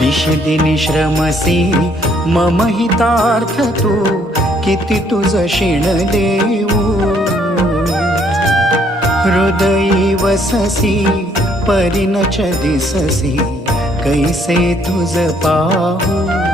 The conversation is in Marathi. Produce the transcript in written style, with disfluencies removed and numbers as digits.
निशिदिनी श्रमसी मम हितार्थ तू, किती तुझ शिण देऊ. हृदयी वससी परिनच दिससी, कैसे तुझ पाहू.